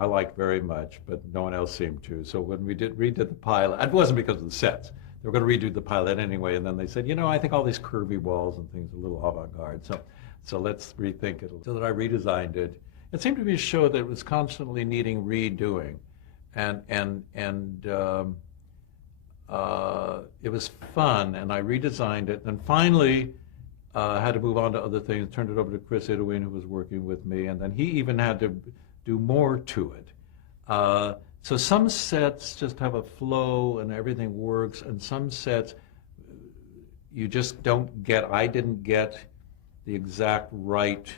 I liked very much, but no one else seemed to. So when we redid the pilot, it wasn't because of the sets. They were going to redo the pilot anyway, and then they said, I think all these curvy walls and things are a little avant-garde, so let's rethink it. So that I redesigned it. It seemed to be a show that was constantly needing redoing, and it was fun, and I redesigned it, and finally had to move on to other things, turned it over to Chris Idowin, who was working with me, and then he even had to do more to it. So some sets just have a flow and everything works, and some sets you just don't get. I didn't get the exact right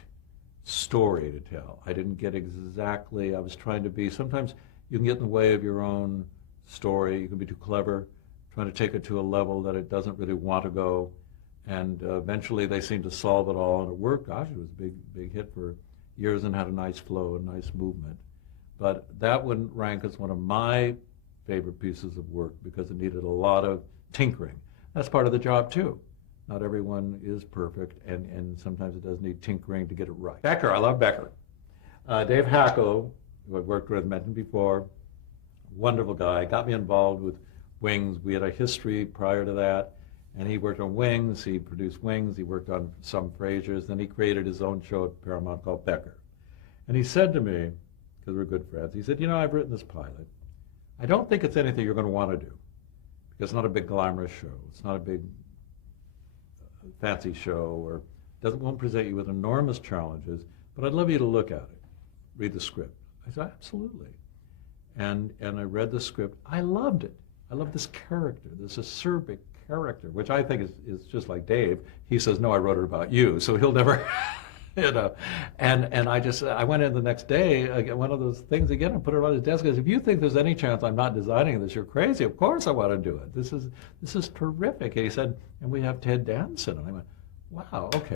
story to tell. I didn't get exactly, I was trying to be, sometimes you can get in the way of your own story. You can be too clever, trying to take it to a level that it doesn't really want to go. And eventually they seemed to solve it all, and it worked. Gosh, it was a big hit for years and had a nice flow and nice movement. But that wouldn't rank as one of my favorite pieces of work because it needed a lot of tinkering. That's part of the job too. Not everyone is perfect, and sometimes it does need tinkering to get it right. Becker, I love Becker. Dave Hacko, who I've worked with, mentioned before, wonderful guy, got me involved with Wings. We had a history prior to that, and he worked on Wings, he produced Wings, he worked on some Frasers, then he created his own show at Paramount called Becker. And he said to me, because we're good friends, he said, I've written this pilot. I don't think it's anything you're going to want to do, because it's not a big glamorous show. It's not a big fancy show, or won't present you with enormous challenges, but I'd love you to look at it, read the script. I said, absolutely. And I read the script. I loved it. I love this character, this acerbic character, which I think is just like Dave. He says, no, I wrote it about you, so he'll never, And I went in the next day, I got one of those things again and put it on his desk. I said, if you think there's any chance I'm not designing this, you're crazy. Of course I want to do it. This is terrific. And he said, and we have Ted Danson. And I went, wow, okay.